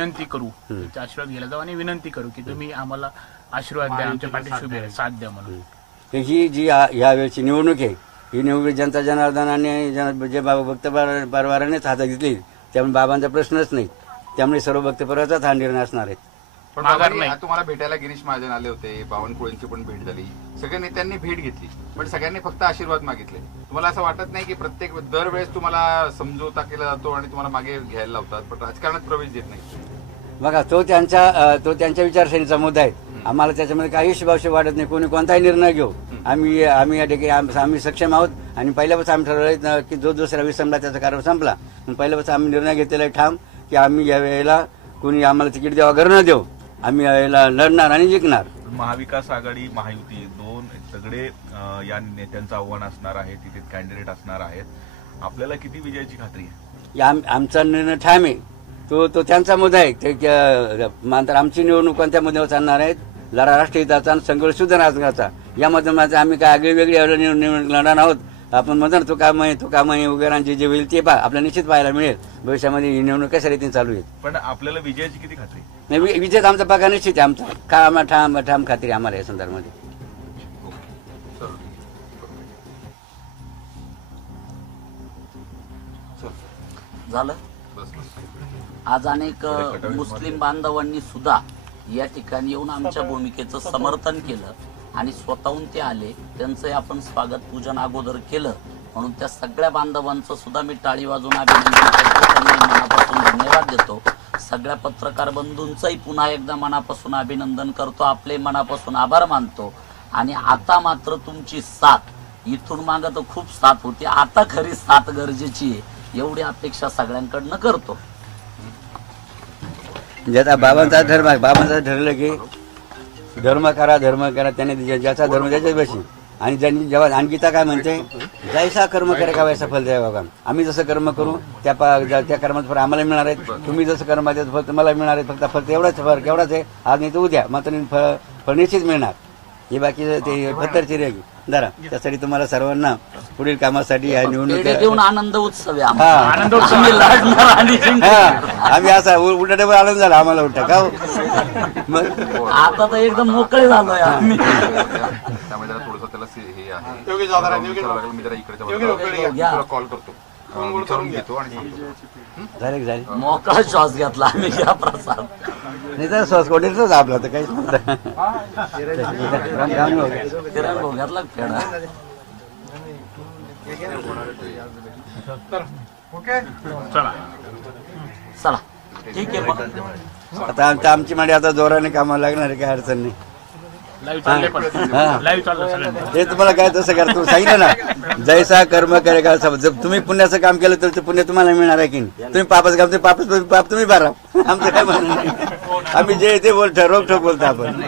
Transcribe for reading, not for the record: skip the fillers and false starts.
विनंती करू, आशीर्वाद घ्यायला जाऊ आणि विनंती करू की तुम्ही आम्हाला आशीर्वाद द्या, आमच्या पाठीशी उभे राहा, साथ द्या म्हणून. ही जी ह्या वेळची निवडणूक आहे, ही निवडणूक जनता जनार्दनाने जे बाबा भक्त परिवारानेच हातात घेतली, त्यामुळे बाबांचा प्रश्नच नाही. त्यामुळे सर्व भक्त परिवाराचाच हा निर्णय असणार आहे. पण बाबांनी तुम्हाला भेटायला गिरीश महाजन आले होते, बावनकुळेंची पण भेट झाली, सगळ्या नेत्यांनी भेट घेतली, पण सगळ्यांनी फक्त आशीर्वाद मागितले. तुम्हाला असं वाटत नाही की प्रत्येक दरवेळेस तुम्हाला समजोता केला जातो आणि तुम्हाला मागे घ्यायला लावतात, पण राजकारणात प्रवेश देत नाही? बघा, तो त्यांच्या विचारसरणीचा मुद्दा आहे. आम्हाला त्याच्यामध्ये काही शुभाशय वाटत नाही. कोणी कोणताही निर्णय घेऊ, आम्ही या ठिकाणी आम्ही सक्षम आहोत. आणि पहिल्यापासून आम्ही ठरवलं की जो दुसरा विसंबला त्याचा कारभार संपला. पहिल्यापासून आम्ही निर्णय घेतलेला आहे ठाम की आम्ही या वेळेला कोणी आम्हाला तिकीट द्यावा घर न देऊ, आम्ही यावेळेला लढणार आणि जिंकणार. महाविकास आघाडी, महायुती दोन सगळे या नेत्यांचं आव्हान असणार आहे, तिथे कॅन्डिडेट असणार आहेत. आपल्याला किती विजयाची खात्री आहे? आमचा निर्णय ठाम आहे. तो त्यांचा मुद्दा आहे. मात्र आमची निवडणूक कोणत्या मुद्द्यावर चालणार आहेत? लढा राष्ट्रहिताचा आणि संघर्ष सुद्धा राजकारणाचा. या माध्यमात आम्ही काय आगळीवेगळी निवडणूक लढणार आहोत. आपण म्हणतो तो काम आहे वगैरे जे होईल ते आपल्याला निश्चित पाहायला मिळेल. भविष्यामध्ये ही निवडणूक कशा रीतीने चालू आहे. पण आपल्याला विजयाची किती खात्री? नाही, विजय आमचा पक्का निश्चित आहे. आमचा ठाम खात्री आम्हाला या संदर्भामध्ये. झालं. आज अनेक मुस्लिम बांधवांनी सुद्धा या ठिकाणी येऊन आमच्या भूमिकेचं समर्थन केलं आणि स्वतःहून ते आले. त्यांचं आपण स्वागत पूजन अगोदर केलं, म्हणून त्या सगळ्या बांधवांचं सुद्धा मी टाळी वाजवून अभिनंदन करतो, त्यांना मनापासून धन्यवाद देतो. सगळ्या पत्रकार बंधूंचंही पुन्हा एकदा मनापासून अभिनंदन करतो, आपले मनापासून आभार मानतो. आणि आता मात्र तुमची साथ, इथून मागं तर खूप साथ होती, आता खरी साथ गरजेची आहे, एवढी अपेक्षा सगळ्यांकडनं करतो. ज्याचा बाबांचा ठरलं की धर्म करा त्याने ज्याचा धर्म त्याच्याच बशी. आणि ज्यांनी जेव्हा आणखीता काय म्हणते, जैसा कर्म करे का वैसा फल द्या. बाबा आम्ही जसं कर्म करू त्या कर्माचं फळ आम्हाला मिळणार आहे. तुम्ही जसं कर्म त्याचं फळ तुम्हाला मिळणार आहे. फक्त फक्त एवढाच आहे, आज नाही तर उद्या मात्र फळ निश्चित मिळणार. हे बाकीचं ते पत्तरची रे जरा. त्यासाठी तुम्हाला सर्वांना पुढील कामासाठी निवडणूक आनंद उत्सव आम्ही असा उलटा डबल आनंद झाला आम्हाला उलटा का. आता तर एकदम मोकळे झालोय आम्ही. त्यामुळे जरा थोडंसं त्याला हे आहे, मी जरा इकडे कॉल करतो, विचारून घेतो आणि झाले मोकळा श्वास घेतला आम्ही या प्रसाद. नाही तर श्वास कोणीच आपला तर काहीच तिरंग घेतला फेडा. चला ठीक आहे मग. आता आमची माडी आता जोराने कामाला लागणार आहे, काय अडचण नाही. ते तुम्हाला काय तसं करा, तुम्ही सांगितलं ना, जैसा कर्म करे का. तुम्ही पुण्याचं काम केलं तर ते पुण्य तुम्हाला मिळणार आहे की नाही. तुम्ही पापाचं काम पाप तुम्ही भरा. आमचं काय म्हणणं नाही. आम्ही जे ते बोलतो रोखोक बोलतो आपण.